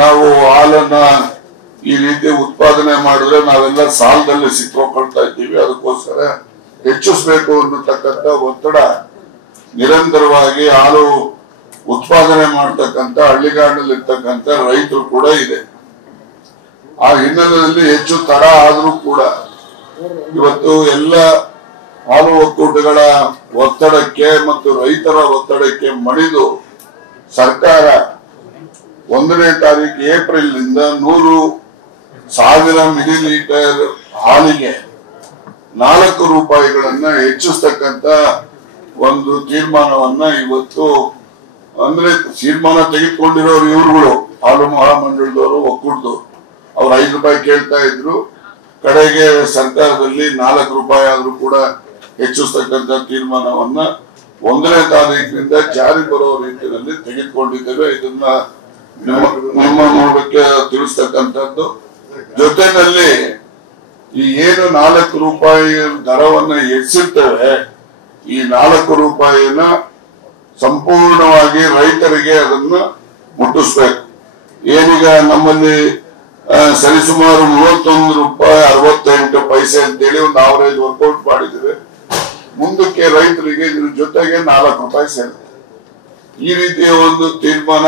ನಾವು ಹಾಲನ್ನ ಈ ರೀತಿ ಉತ್ಪಾದನೆ ಮಾಡಿದ್ರೆ ನಾವೆಲ್ಲ ಸಾಲದಲ್ಲಿ ಸಿಕ್ಕೊಳ್ತಾ ಇದ್ದೀವಿ. ಅದಕ್ಕೋಸ್ಕರ ಹೆಚ್ಚಿಸಬೇಕು ಅನ್ನತಕ್ಕಂಥ ಒತ್ತಡ ನಿರಂತರವಾಗಿ ಹಾಲು ಉತ್ಪಾದನೆ ಮಾಡತಕ್ಕಂಥ ಹಳ್ಳಿಗಾಡಿನಲ್ಲಿ ಇರ್ತಕ್ಕಂಥ ರೈತರು ಕೂಡ ಇದೆ. ಆ ಹಿನ್ನೆಲೆಯಲ್ಲಿ ಹೆಚ್ಚು ತಡ ಆದ್ರೂ ಕೂಡ ಇವತ್ತು ಎಲ್ಲ ಹಾಲು ಒಕ್ಕೂಟಗಳ ಒತ್ತಡಕ್ಕೆ ಮತ್ತು ರೈತರ ಒತ್ತಡಕ್ಕೆ ಮಣಿದು ಸರ್ಕಾರ 1ನೇ ತಾರೀಕು ಏಪ್ರಿಲ್ ನಿಂದ 100,000 ಮಿಲಿಲೀಟರ್ ಹಾಲಿಗೆ 4 ರೂಪಾಯಿಗಳನ್ನ ಹೆಚ್ಚಿಸ್ತಕ್ಕಂತ ಒಂದು ತೀರ್ಮಾನವನ್ನ ಇವತ್ತು ಅಂದ್ರೆ ತೀರ್ಮಾನ ತೆಗೆದುಕೊಂಡಿರೋರು ಇವ್ರುಗಳು ಹಾಲು ಮಹಾಮಂಡಳದವರು ಒಕ್ಕೂಟದವರು ಅವ್ರು 5 ರೂಪಾಯಿ ಕೇಳ್ತಾ ಇದ್ರು. ಕಡೆಗೆ ಸರ್ಕಾರದಲ್ಲಿ 4 ರೂಪಾಯಿ ಆದ್ರೂ ಕೂಡ ಹೆಚ್ಚಿಸ್ತಕ್ಕಂಥ ತೀರ್ಮಾನವನ್ನ 1ನೇ ತಾರೀಕಿನಿಂದ ಜಾರಿ ಬರೋ ರೀತಿಯಲ್ಲಿ ತೆಗೆದುಕೊಂಡಿದ್ದೇವೆ. ಇದನ್ನ ನಿಮ್ಮ ಮೂಲಕ ತಿಳಿಸ್ತಕ್ಕಂಥದ್ದು. ಜೊತೆಯಲ್ಲಿ ಈ ಏನು 4 ರೂಪಾಯಿ ದರವನ್ನ ಹೆಚ್ಚಿರ್ತೇವೆ, ಈ 4 ರೂಪಾಯಿನ ಸಂಪೂರ್ಣವಾಗಿ ರೈತರಿಗೆ ಅದನ್ನ ಮುಟ್ಟಿಸ್ಬೇಕು. ಏನೀಗ ನಮ್ಮಲ್ಲಿ ಸರಿಸುಮಾರು 31 ರೂಪಾಯಿ 68 ಪೈಸೆ ಅಂತೇಳಿ ಒಂದು ಆವರೇಜ್ ವರ್ಕೌಟ್ ಮಾಡಿದ್ದೇವೆ. ಮುಂದಕ್ಕೆ ರೈತರಿಗೆ ಇದ್ರ ಜೊತೆಗೆ 4 ರೂಪಾಯಿ ಸೇರುತ್ತೆ. ಈ ರೀತಿಯ ಒಂದು ತೀರ್ಮಾನ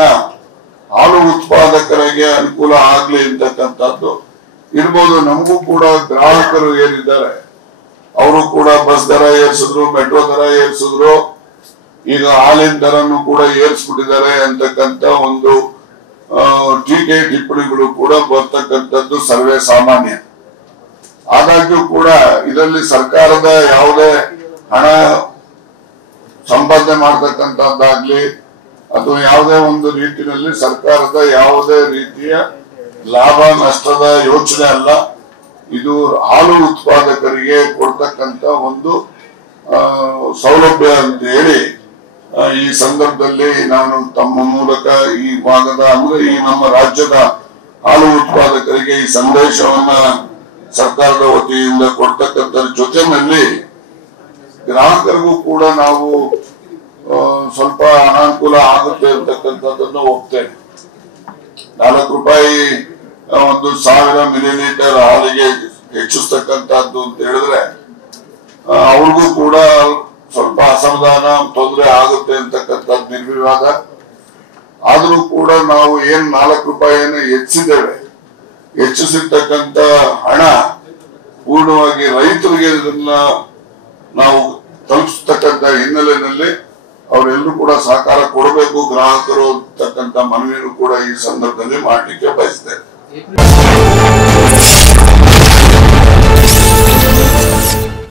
ಹಾಲು ಉತ್ಪಾದಕರಿಗೆ ಅನುಕೂಲ ಆಗ್ಲಿ ಅಂತಕ್ಕಂಥದ್ದು ಇರ್ಬೋದು. ನಮಗೂ ಕೂಡ ಗ್ರಾಹಕರು ಏನಿದ್ದಾರೆ ಅವರು ಕೂಡ ಬಸ್ ದರ ಏರ್ಸಿದ್ರು, ಮೆಟ್ರೋ ದರ ಏರ್ಸಿದ್ರು, ಈಗ ಹಾಲಿನ ದರನ್ನು ಕೂಡ ಏರ್ಸ್ಬಿಟ್ಟಿದ್ದಾರೆ ಅಂತಕ್ಕಂಥ ಒಂದು ಟೀಕೆ ಟಿಪ್ಪಣಿಗಳು ಕೂಡ ಬರ್ತಕ್ಕಂಥದ್ದು ಸರ್ವೇ ಸಾಮಾನ್ಯ. ಆದಾಗ್ಯೂ ಕೂಡ ಇದರಲ್ಲಿ ಸರ್ಕಾರದ ಯಾವುದೇ ಹಣ ಸಂಪಾದನೆ ಮಾಡತಕ್ಕಂಥದ್ದಾಗ್ಲಿ ಅಥವಾ ಯಾವುದೇ ಒಂದು ರೀತಿಯಲ್ಲಿ ಸರ್ಕಾರದ ಯಾವುದೇ ರೀತಿಯ ಲಾಭ ನಷ್ಟದ ಯೋಚನೆ ಅಲ್ಲ. ಇದು ಹಾಲು ಉತ್ಪಾದಕರಿಗೆ ಕೊಡ್ತಕ್ಕಂಥ ಒಂದು ಸೌಲಭ್ಯ ಅಂತ ಹೇಳಿ ಈ ಸಂದರ್ಭದಲ್ಲಿ ನಾನು ತಮ್ಮ ಮೂಲಕ ಈ ಭಾಗದ ಅಂದ್ರೆ ಈ ನಮ್ಮ ರಾಜ್ಯದ ಹಾಲು ಉತ್ಪಾದಕರಿಗೆ ಈ ಸಂದೇಶವನ್ನ ಸರ್ಕಾರದ ವತಿಯಿಂದ ಕೊಡ್ತಕ್ಕಂಥ ಜೊತೆಯಲ್ಲಿ ಗ್ರಾಹಕರಿಗೂ ಕೂಡ ನಾವು ಸ್ವಲ್ಪ ಅನಾನುಕೂಲ ಆಗುತ್ತೆ ಅಂತಕ್ಕಂಥದ್ದನ್ನು ಒಪ್ತೇನೆ. 4 ರೂಪಾಯಿ 1,000 ಮಿಲಿಲೀಟರ್ ಹಾಲಿಗೆ ಹೆಚ್ಚಿಸ್ತಕ್ಕಂಥದ್ದು ಅಂತ ಹೇಳಿದ್ರೆ ಅವ್ರಿಗೂ ಕೂಡ ಸ್ವಲ್ಪ ಅಸಮಾಧಾನ ತೊಂದರೆ ಆಗುತ್ತೆ ಅಂತಕ್ಕಂಥದ್ದು ನಿರ್ವಿವಾದ. ಆದ್ರೂ ಕೂಡ ನಾವು ಏನ್ 4 ರೂಪಾಯಿಯನ್ನು ಹೆಚ್ಚಿಸಿರ್ತಕ್ಕಂಥ ಹಣ ಪೂರ್ಣವಾಗಿ ರೈತರಿಗೆ ಇದನ್ನ ನಾವು ತಲುಪಿಸ್ತಕ್ಕಂಥ ಹಿನ್ನೆಲೆಯಲ್ಲಿ ಅವರೆಲ್ಲರೂ ಕೂಡ ಸಹಕಾರ ಕೊಡಬೇಕು ಗ್ರಾಹಕರು ಅಂತಕ್ಕಂಥ ಮನವಿಯನ್ನು ಕೂಡ ಈ ಸಂದರ್ಭದಲ್ಲಿ ಮಾಡಲಿಕ್ಕೆ ಬಯಸ್ತೇನೆ.